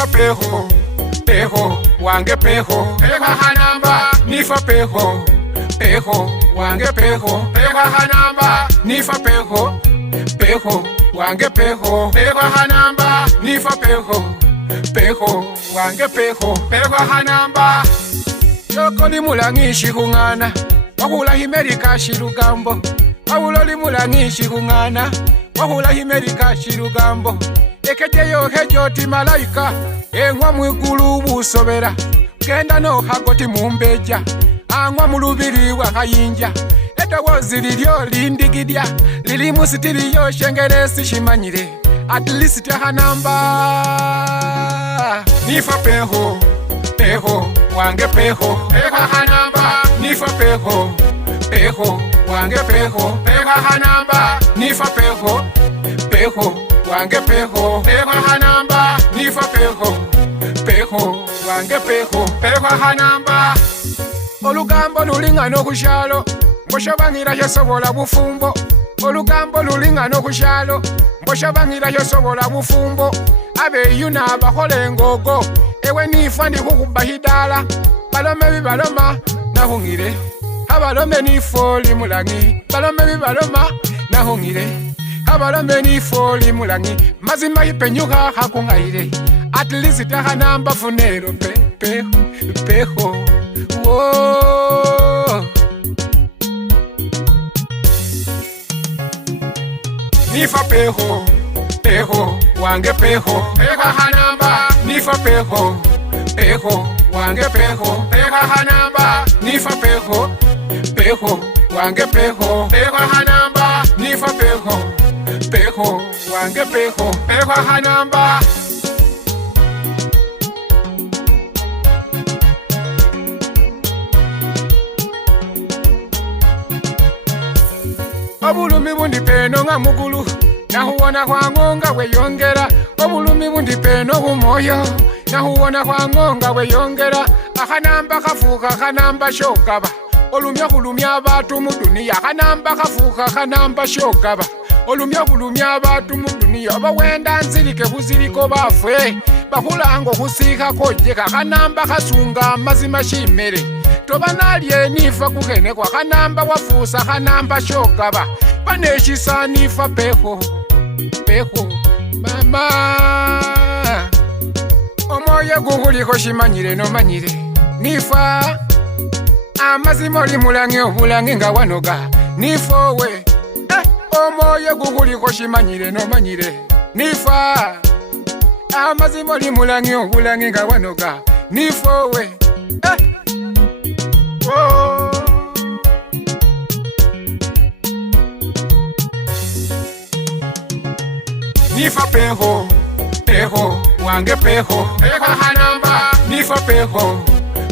nifa peho, peho, wange peho, peho hanamba, nifa peho, peho, wange peho, peho hanamba, nifa peho, peho, wange peho, peho hanamba, nifa peho, peho, wange peho, peho hanamba. Yoko li mulangishi kungana, wahula himerika shirugambo, wawulo li mulangishi kungana, wahula himerika shirugambo. Ekejeyo hejoti malaika, engwa mwigulu busobera, genda no hagoti mumbeja, angwa mulubiri wa kayinja. Edowozi lilyo lindigidya, lili musitiri yo shengeresi shimanyire, at least hanamba. Nifa peho, peho, wange peho, peho hanamba. Nifa peho, peho, wange peho, peho hanamba. Nifa peho, peho, wange peho, peho hanamba. Nifa peho, peho, wange peho, peho hanamba. Olugambo lulingano kushalo, mboshabangira yasobola bufumbo. Olugambo lulingano kushalo, mboshabangira yasobola bufumbo. Abe yuna bahole ngogo, ewe nifa ndi kukuba hidala. Balome bibaloma nahungire, abalome nifoli mulangi. Balome bibaloma nahungire, abalome nifoli mulangi. Mazima ipenyuka hakungaire, at least hanamba funero peho, peho. Whoa. Nifa peho, peho, wange peho, peho hanamba. Nifa peho, peho, wange peho, peho hanamba. Nifa peho, peho, wange peho, peho hanamba. Nifa peho, peho, wange peho, peho hanamba. Obulumi bundi peno nga mugulu, nahuwona kwa ngonga weyongera. Obulumi bundi peno kumoyo, nahuwona kwa ngonga weyongera. Akanamba kafuka kanamba shokaba, olumya kulumya abatu mu dunia. Akanamba kafuka kanamba shokaba, olumya kulumya abatu mu dunia. Abawenda nzirike buziriko bafwe, bahulango kusika kojeka. Akanamba kasunga mazima shimere, toba nalye nifa kugene kwa kanamba wafusa kanamba shokaba. Paneshisa nifa peho, peho, mama. Omoye guhuliko shimanyire no manyire, nifa. Amazima oli mulangi obulangi nga wanoga, nifo we. Omoye guhuliko shimanyire no manyire, nifa. Amazima oli mulangi obulangi nga wanoga, nifo we. Whoa. Nifa peho, peho, wange peho, peho hanamba. Nifa peho,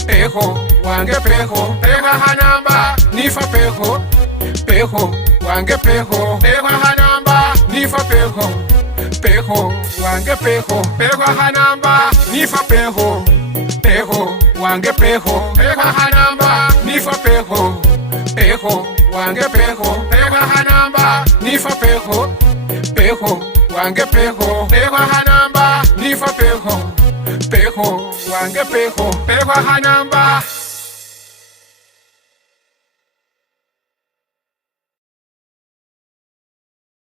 peho, wange peho, peho hanamba. Nifa peho, peho, wange peho, peho hanamba. Nifa peho, peho, wange peho, peho hanamba. Nifa peho, peho, wange peho, peho hanamba. Nifa peho, peho, wange peho, peho hanamba. Nifa peho, peho, wange peho, peho hanamba. Nifa peho, peho, wange peho, peho hanamba.